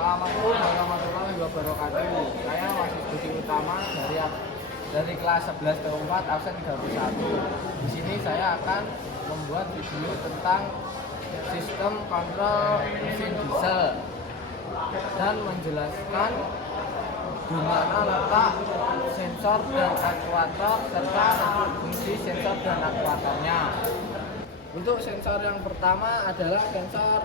Assalamualaikum warahmatullahi wabarakatuh. Saya Wasid Budi Utama dari kelas 11 T4 absen 31. Di sini saya akan membuat video tentang sistem kontrol mesin diesel dan menjelaskan di mana letak sensor dan aktuator serta fungsi sensor dan aktuatornya. Untuk sensor yang pertama adalah sensor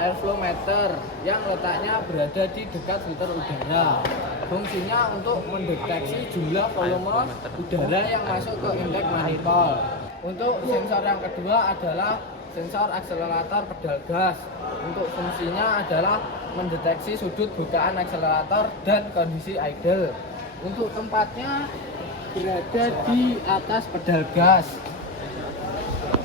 airflow meter yang letaknya berada di dekat filter udara. Fungsinya untuk mendeteksi jumlah volume udara yang masuk ke intake manifold. Untuk sensor yang kedua adalah sensor akselerator pedal gas. Untuk fungsinya adalah mendeteksi sudut bukaan akselerator dan kondisi idle. Untuk tempatnya berada di atas pedal gas.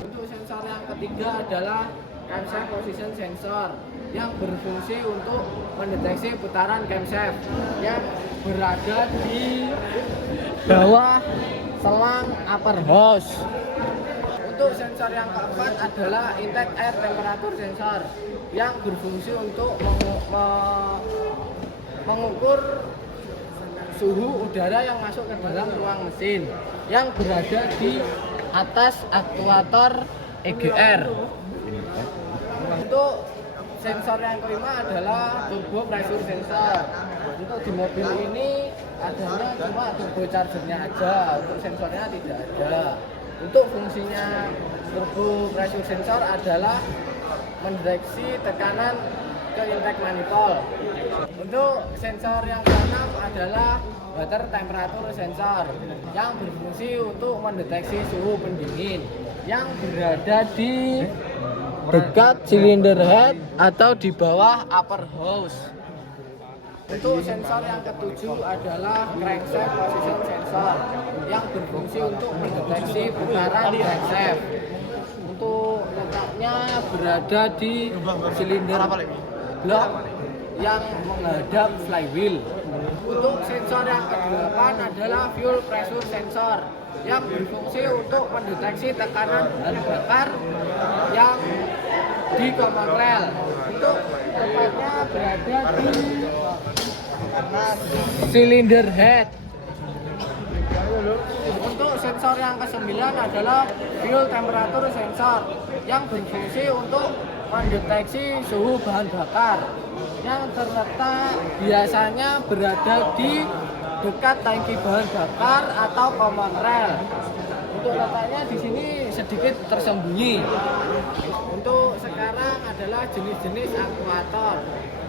Untuk sensor yang ketiga adalah camshaft position sensor yang berfungsi untuk mendeteksi putaran camshaft yang berada di bawah selang upper hose. Untuk sensor yang keempat adalah intake air temperature sensor yang berfungsi untuk mengukur suhu udara yang masuk ke dalam ruang mesin yang berada di atas aktuator EGR. Untuk sensor yang kelima adalah turbo pressure sensor. Untuk di mobil ini adanya cuma turbo chargernya aja, untuk sensornya tidak ada. Untuk fungsinya turbo pressure sensor adalah mendeteksi tekanan ke intake manifold. Untuk sensor yang keenam adalah water temperature sensor yang berfungsi untuk mendeteksi suhu pendingin yang berada di dekat cylinder head atau di bawah upper hose. Untuk sensor yang ketujuh adalah crankshaft position sensor yang berfungsi untuk mendeteksi putaran crankshaft. Untuk letaknya berada di silinder blok yang menghadap flywheel. Untuk sensor yang ke-8 adalah fuel pressure sensor yang berfungsi untuk mendeteksi tekanan bahan bakar yang di common rail. Untuk tempatnya berada di cylinder head. Untuk sensor yang ke-9 adalah fuel temperature sensor yang berfungsi untuk mendeteksi suhu bahan bakar yang terletak biasanya berada di dekat tangki bahan bakar atau common rail. Untuk letaknya di sini sedikit tersembunyi. Untuk sekarang adalah jenis-jenis aktuator.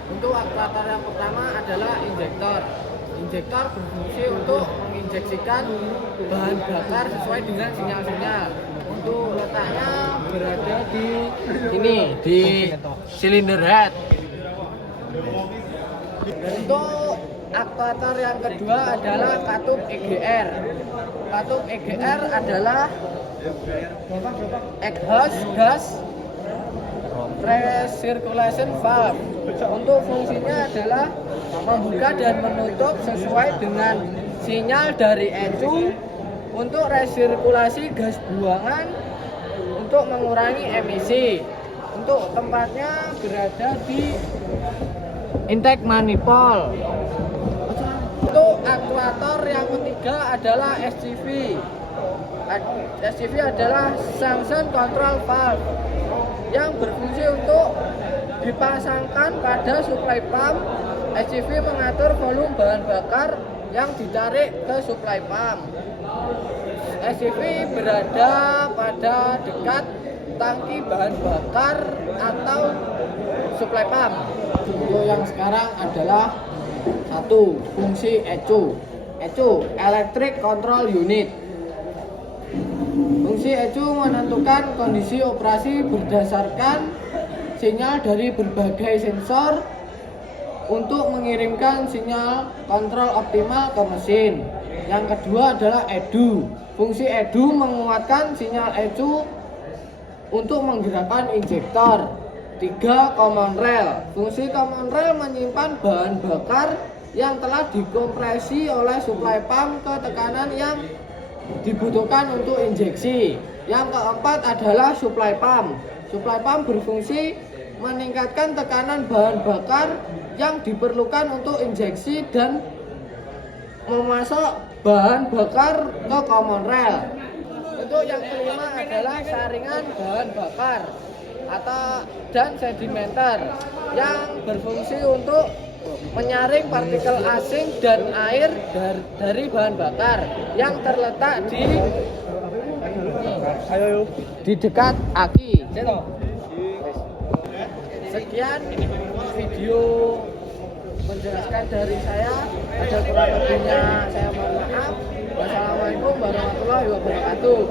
Untuk aktuator yang pertama adalah injektor. Injektor berfungsi untuk menginjeksikan bahan bakar sesuai dengan sinyal-sinyal. Untuk letaknya berada di ini, di cylinder head. Untuk aktuator yang kedua adalah katup EGR. Katup EGR adalah exhaust gas recirculation valve. Untuk fungsinya adalah membuka dan menutup sesuai dengan sinyal dari ECU untuk resirkulasi gas buangan untuk mengurangi emisi. Untuk tempatnya berada di intake manifold. Untuk aktuator yang ketiga adalah SCV. SCV adalah Junction Control Valve yang berfungsi untuk dipasangkan pada supply pump. SCV mengatur volume bahan bakar yang ditarik ke supply pump. SCV berada pada dekat tangki bahan bakar atau supply pump. Untuk yang sekarang adalah satu, fungsi ECU. ECU, Electric Control Unit. Fungsi ECU menentukan kondisi operasi berdasarkan sinyal dari berbagai sensor untuk mengirimkan sinyal kontrol optimal ke mesin. Yang kedua adalah EDU. Fungsi EDU menguatkan sinyal ECU untuk menggerakkan injektor. 3. Common rail. Fungsi common rail menyimpan bahan bakar yang telah dikompresi oleh supply pump ke tekanan yang dibutuhkan untuk injeksi. Yang keempat adalah supply pump. Supply pump berfungsi meningkatkan tekanan bahan bakar yang diperlukan untuk injeksi dan memasok bahan bakar ke common rail. Untuk yang kelima adalah saringan bahan bakar dan sedimenter yang berfungsi untuk menyaring partikel asing dan air dari bahan bakar yang terletak di dekat aki. Sekian video menjelaskan dari saya. Ada kurang lebihnya saya mohon maaf. Wassalamualaikum warahmatullahi wabarakatuh.